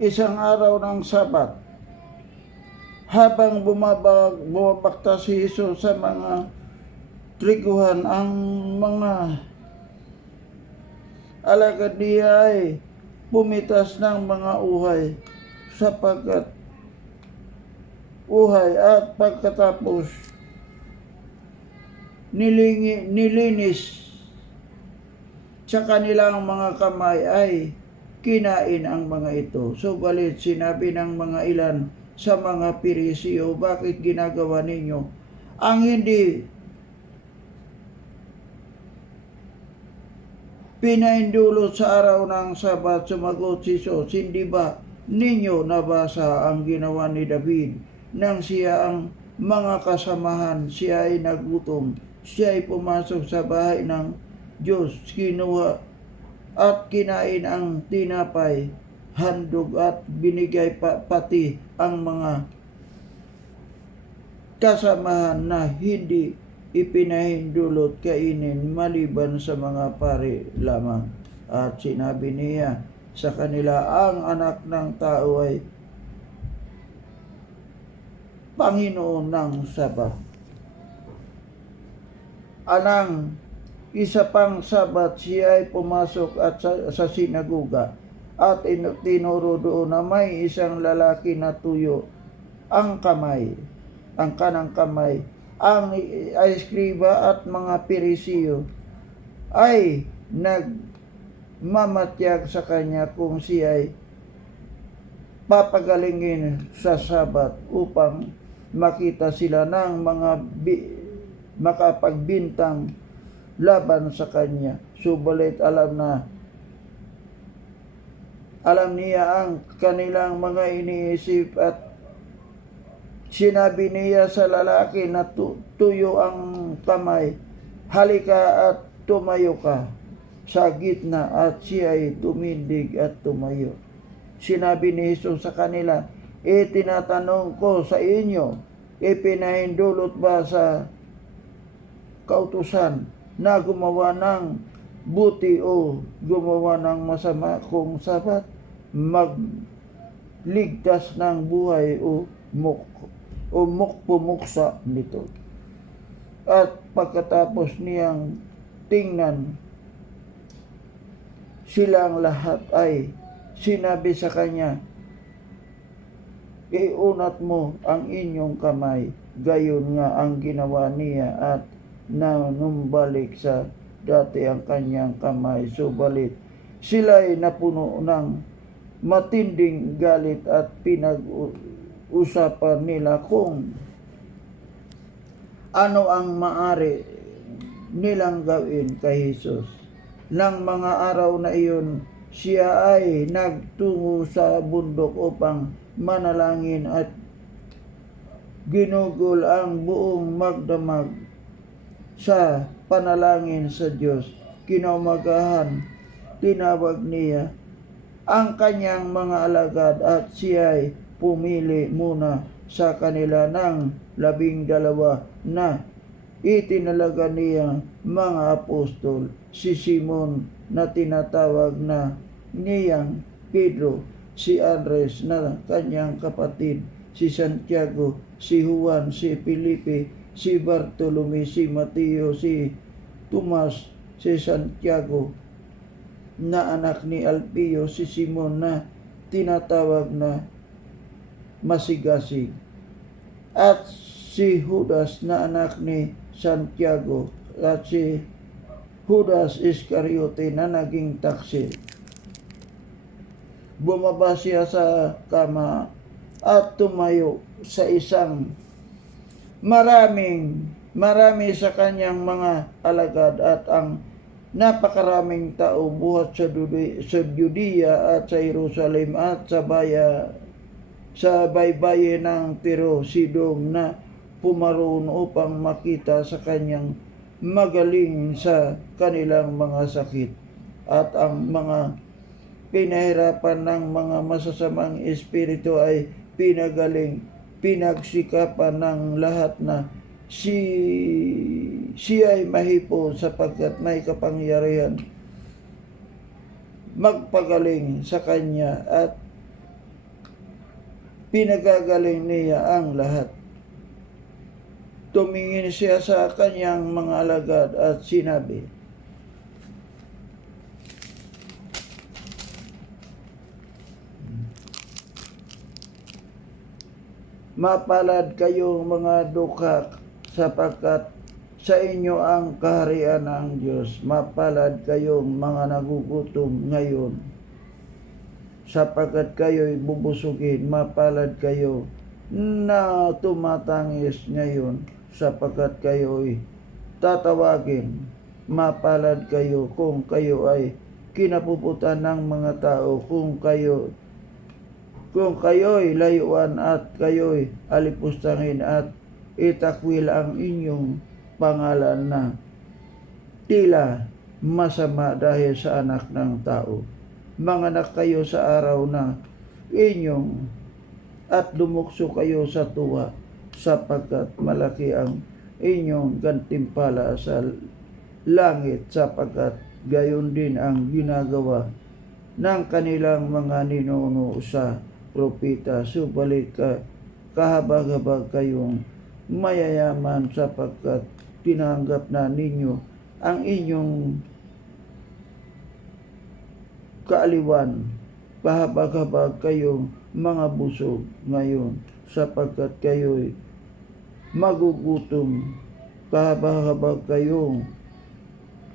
isang araw ng Sabat, habang bumabakta si Jesus sa mga triguhan, ang mga alagad niya ay pumitas ng mga uhay sapagkat at pagkatapos nilinis sa kanilang mga kamay ay kinain ang mga ito. Subalit sinabi ng mga ilan sa mga Piriseo, bakit ginagawa ninyo ang hindi pinaindulot sa araw ng Sabat? Sumagot si Jesus, hindi ba ninyo nabasa ang ginawa ni David nang siya ang mga kasamahan, siya ay nagutom, siya ay pumasok sa bahay ng Diyos, kinuha at kinain ang tinapay, handog at binigay pati ang mga kasamahan na hindi ipinahindulot kainin maliban sa mga pari lamang. At sinabi niya sa kanila, ang anak ng tao ay Panginoon ng Sabat. Anang isa pang Sabat, siya ay pumasok at sa sinagoga at tinuro doon na may isang lalaki na tuyo ang kanang kamay. Ang eskriba at mga Piriseo ay nagmamatyag sa kanya kung siya ay papagalingin sa Sabat upang makita sila ng mga makapagbintang laban sa kanya. Subalit alam niya ang kanilang mga iniisip at sinabi niya sa lalaki na tuyo ang kamay, halika at tumayo ka sa gitna, at siya ay tumindig at tumayo. Sinabi ni Jesus sa kanila, tinatanong ko sa inyo, ipinahindulot ba sa kautusan na gumawa ng buti o gumawa ng masama kung Sabat magligtas ng buhay o pumuksa nito? At pagkatapos niyang tingnan silang lahat ay sinabi sa kanya, iunat mo ang inyong kamay. Gayon nga ang ginawa niya at nanumbalik sa dati ang kanyang kamay. Subalit sila'y napuno ng matinding galit at pinag-usapan nila kung ano ang maaari nilang gawin kay Jesus. Nang mga araw na iyon, siya ay nagtungo sa bundok upang manalangin at ginugol ang buong magdamag sa panalangin sa Diyos. Kinaumagahan, tinawag niya ang kanyang mga alagad at siya ay pumili muna sa kanila ng 12 na itinalaga niya mga apostol, si Simon na tinatawag na niyang Pedro, si Andres na kanyang kapatid, si Santiago, si Juan, si Felipe, si Bartolome, si Mateo, si Tomas, si Santiago na anak ni Alpeo, si Simon na tinatawag na Masigasig, at si Judas na anak ni Santiago, at si Judas Iscariote na naging taksi. Bumaba siya sa kama at tumayo sa isang marami sa kanyang mga alagad at ang napakaraming tao buhat sa Judea at sa Jerusalem at sa baybayin ng Tiro, Sidon na pumaroon upang makita sa kanyang magaling sa kanilang mga sakit, at ang mga pinahirapan ng mga masasamang espiritu ay pinagsikapan ng lahat na siya ay mahipo sapagkat may kapangyarihan magpagaling sa kanya, at pinagagaling niya ang lahat. Tumingin siya sa kanyang mga alagad at sinabi, "Mapalad kayong mga dukha, sapagkat sa inyo ang kaharian ng Diyos. Mapalad kayong mga nagugutom ngayon, sapagkat kayo'y bubusugin. Mapalad kayo na tumatangis ngayon, sapagkat kayo'y tatawagin. Mapalad kayo kung kayo ay kinapuputan ng mga tao, kung kayo'y layuan at kayo'y alipustangin at itakwil ang inyong pangalan na tila masama dahil sa anak ng tao. Manganak kayo sa araw na inyong at lumukso kayo sa tuwa, sapagkat malaki ang inyong gantimpala sa langit, sapagkat gayon din ang ginagawa ng kanilang mga ninuno sa propeta. Subalit kahabag-habag kayong mayayaman, sapagkat tinanggap na ninyo ang inyong kaaliwan. Kahabag-habag kayong mga busog ngayon, sapagkat kayo'y magugutom. Kahabag-habag kayong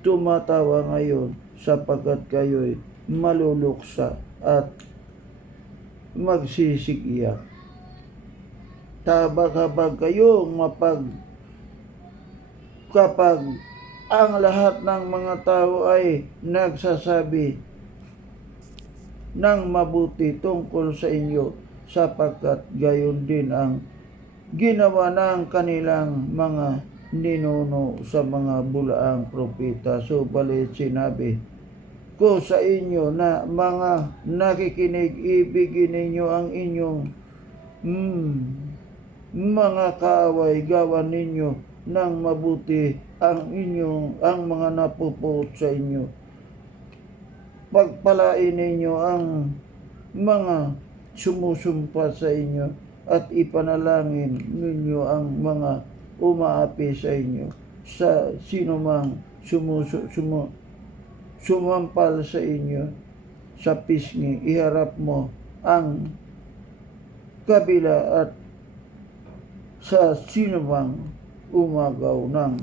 tumatawa ngayon, sapagkat kayo'y maluluksa at magsisigiyak. Kahabag-habag kayong kapag ang lahat ng mga tao ay nagsasabi ng mabuti tungkol sa inyo, sapagkat gayon din ang ginawa ng kanilang mga ninuno sa mga bulaang propeta. Subalit sinabi ko sa inyo na mga nakikinig, ibigin ninyo ang inyong mga kaaway, gawan ninyo ng mabuti ang mga napupuot sa inyo. Pagpalain ninyo ang mga sumusumpa sa inyo, at ipanalangin ninyo ang mga umaapi sa inyo. Sa sinumang sumampal sa inyo sa pisngi, iharap mo ang kabila, at sa sinumang umagaw ng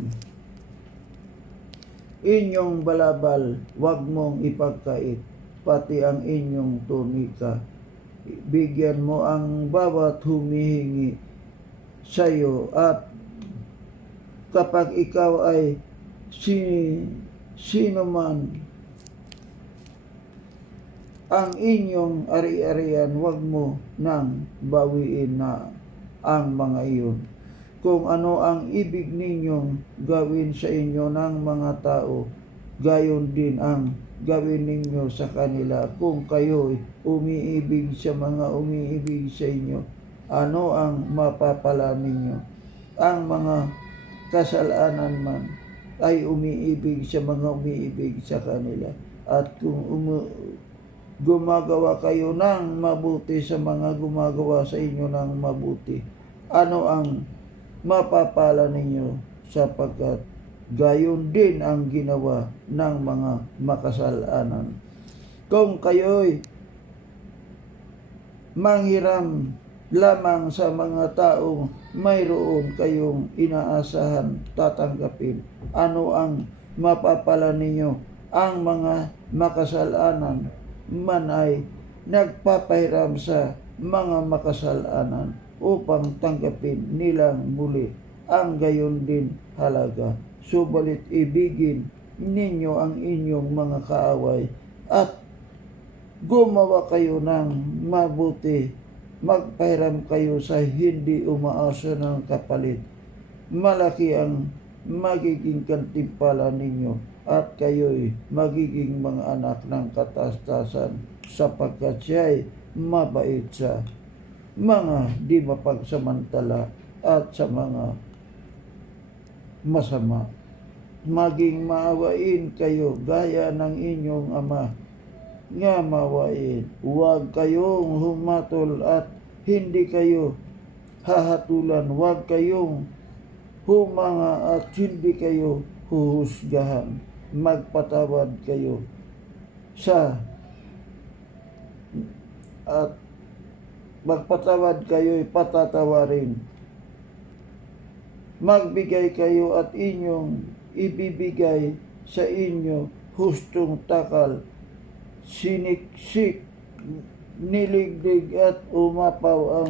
inyong balabal, huwag mong ipagkait, pati ang inyong tunika. Bigyan mo ang bawat humihingi sa iyo, at kapag ikaw ay sino man ang inyong ari-arian, huwag mo nang bawiin na ang mga iyon. Kung ano ang ibig ninyong gawin sa inyo ng mga tao, gayon din ang gawin ninyo sa kanila. Kung kayo'y umiibig sa mga umiibig sa inyo, ano ang mapapala ninyo? Ang mga kasalanan man ay umiibig sa mga umiibig sa kanila. At kung gumagawa kayo ng mabuti sa mga gumagawa sa inyo ng mabuti, ano ang mapapala ninyo? Sapagkat gayon din ang ginawa ng mga makasalanan. Kung kayo'y manghiram lamang sa mga taong mayroon kayong inaasahan tatanggapin, ano ang mapapala ninyo? Ang mga makasalanan man ay nagpapahiram sa mga makasalanan upang tanggapin nilang muli ang gayon din halaga. Subalit ibigin ninyo ang inyong mga kaaway, at gumawa kayo ng mabuti. Magpahiram kayo sa hindi umaasa ng kapalit. Malaki ang magiging gantimpala ninyo, at kayo'y magiging mga anak ng katastasan, sapagkat siya'y mabait sa mga di mapagsamantala at sa mga masama. Maging maawain kayo gaya ng inyong ama nga maawain. Huwag kayong humatol at hindi kayo hahatulan, huwag kayong humanga at hindi kayo huhusgahan. Magpatawad kayo at magpatawad kayo'y patatawarin. Magbigay kayo at inyong ibibigay sa inyo hustong takal, siniksik, niliglig at umapaw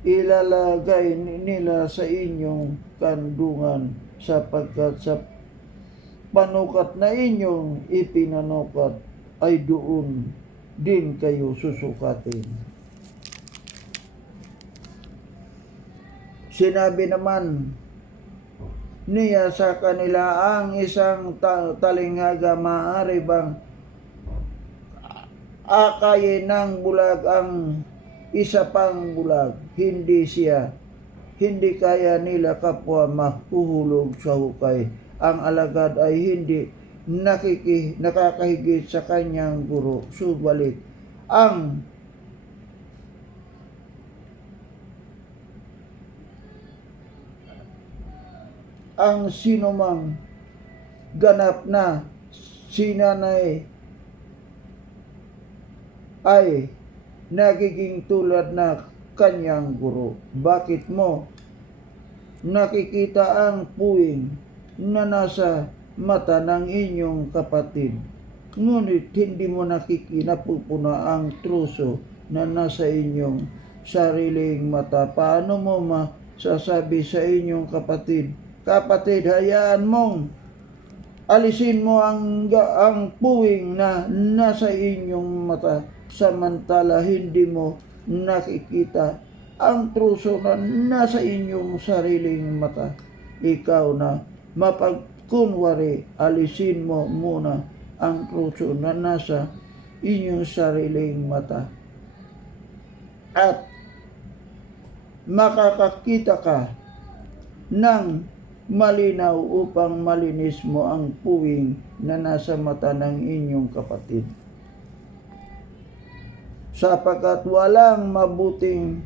ilalagay nila sa inyong kandungan, sapagkat sa panukat na inyong ipinanukat ay doon din kayo susukatin. Sinabi naman niya sa kanila, ang isang talinghaga maaari bang akayin ng bulag ang isa pang bulag? Hindi kaya nila kapwa mahuhulog sa hukay. Ang alagad ay hindi nakakahigit sa kanyang guro. Subalit ang sinumang ganap na sinanay ay nagiging tulad na kanyang guro. Bakit mo nakikita ang puwing na nasa mata ng inyong kapatid, ngunit hindi mo napupuna ang truso na nasa inyong sariling mata? Paano mo masasabi sa inyong kapatid, hayaan mong alisin mo ang puwing na nasa inyong mata, samantala hindi mo nakikita ang truso na nasa inyong sariling mata? Ikaw na mapagkunwari, alisin mo muna ang truso na nasa inyong sariling mata, at makakakita ka ng malinaw upang malinis mo ang puwing na nasa mata ng inyong kapatid. Sapagkat walang mabuting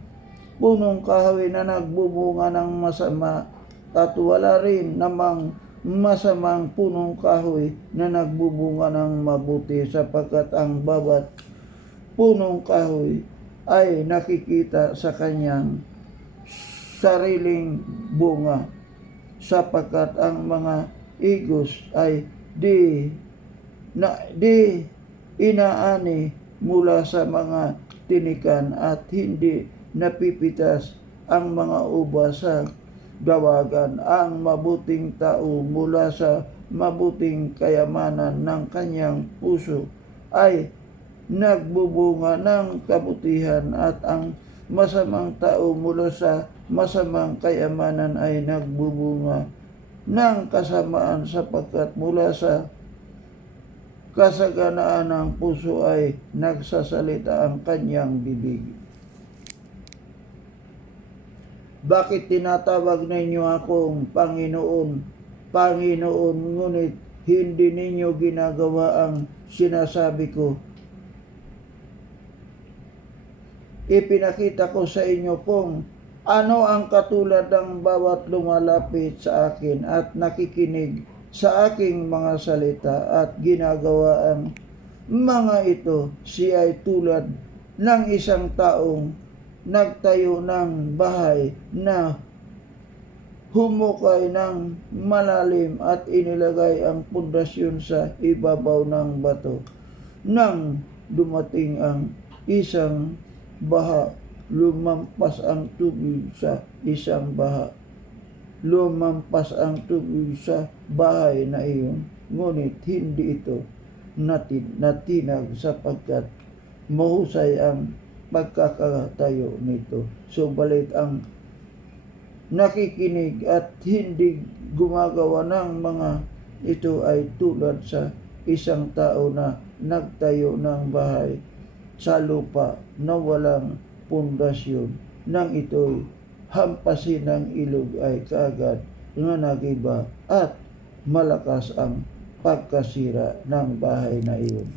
punong kahoy na nagbubunga ng masama, at wala rin namang masamang punong kahoy na nagbubunga ng mabuti, sapagkat ang bawat punong kahoy ay nakikita sa kanyang sariling bunga, sapagkat ang mga igos ay di inaani mula sa mga tinikan, at hindi napipitas ang mga uba sa dawagan. Ang mabuting tao mula sa mabuting kayamanan ng kanyang puso ay nagbubunga ng kabutihan, at ang masamang tao mula sa masamang kayamanan ay nagbubunga ng kasamaan, sapagkat mula sa kasaganaan ng puso ay nagsasalita ang kanyang bibig. Bakit tinatawag ninyo akong Panginoon, Panginoon, ngunit hindi ninyo ginagawa ang sinasabi ko? Ipinakita ko sa inyo kung ano ang katulad ng bawat lumalapit sa akin at nakikinig sa aking mga salita at ginagawa ang mga ito. Siya ay tulad ng isang taong nagtayo ng bahay na humukay ng malalim at inilagay ang pundasyon sa ibabaw ng bato. Nang dumating ang isang baha, lumampas ang tubig sa isang baha. Lumampas ang tubig sa bahay na iyon, ngunit hindi ito natinag, sapagkat mahusay ang pagkakatayo nito. Subalit ang nakikinig at hindi gumagawa ng mga ito ay tulad sa isang tao na nagtayo ng bahay sa lupa na walang pundasyon. Nang ito'y hampasin ng ilog ay kaagad nga nagiba, at malakas ang pagkasira ng bahay na iyon.